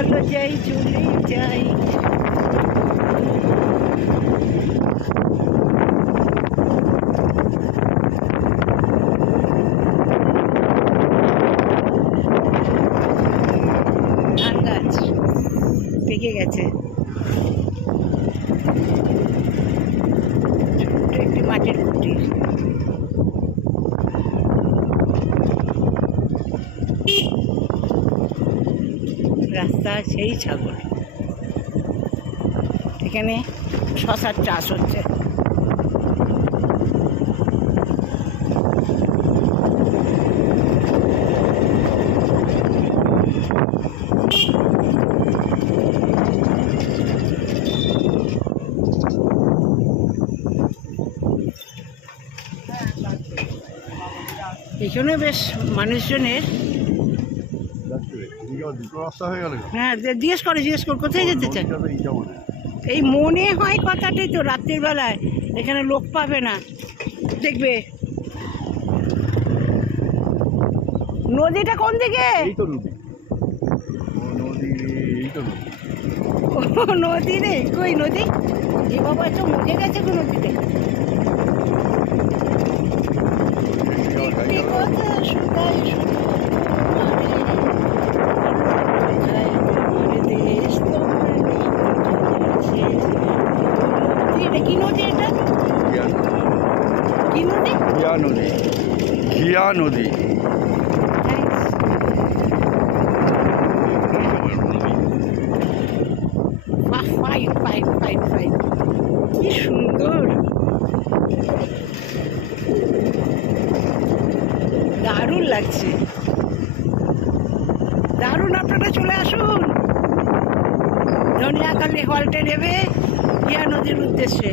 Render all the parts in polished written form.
চলো যাই চলে যাই। ধান গাছ পেকে গেছে, ছোট্ট একটি মাটির কুটির। রাস্তা সেই ছাগল। এখানে শশার চাষ হচ্ছে। এখানে বেশ মানুষজনের, হ্যাঁ জিজ্ঞেস কর কোথায় যেতে চান। এই মনে হয় কথাটাই তো, রাত্রির বেলায় এখানে লোক পাবে না, দেখবে। নদীটা কোন দিকে? নদী রে, কই নদী? এ বাবা, তো মুখে গেছে গো নদীতে। কি নদী এটা? কি নদী? খিয়া নদী। খিয়া নদী। কি সুন্দর, দারুণ লাগছে, দারুণ। আপনারা চলে আসুন, ধনিয়াখালী হল্টে নেবে খিয়া নদীর উদ্দেশ্যে।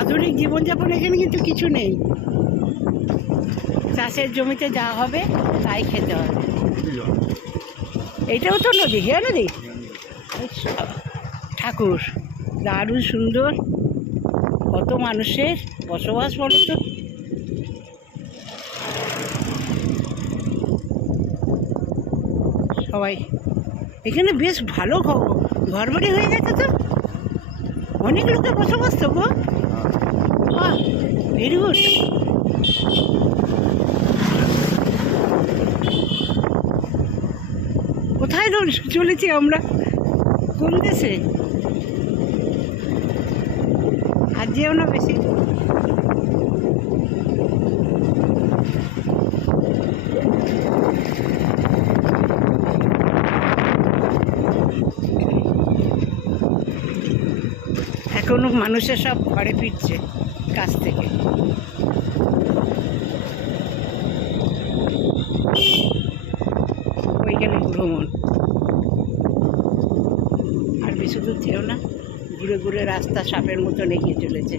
আধুনিক জীবনযাপন এখানে কিন্তু কিছু নেই। চাষের জমিতে যা হবে তাই খেতে হবে। এইটাও তো নদী, খিয়া নদী। ঠাকুর দারুণ সুন্দর, কত মানুষের বসবাস বলো তো। সবাই এখানে বেশ ভালো ঘরবাড়ি হয়ে গেছে তো, অনেক লোকের বসবাস তো গো। বাহ, ভেরি গুড। কোথায় চলেছি আমরা, কোন দেশে? আর যেও না বেশি। এখনো মানুষের সব ঘরে ফিরছে কাছ থেকে। ওইখানে ভ্রমণ, আর বেশি দূর যেও না, ঘুরে ঘুরে রাস্তা সাপের মতন এগিয়ে চলেছে।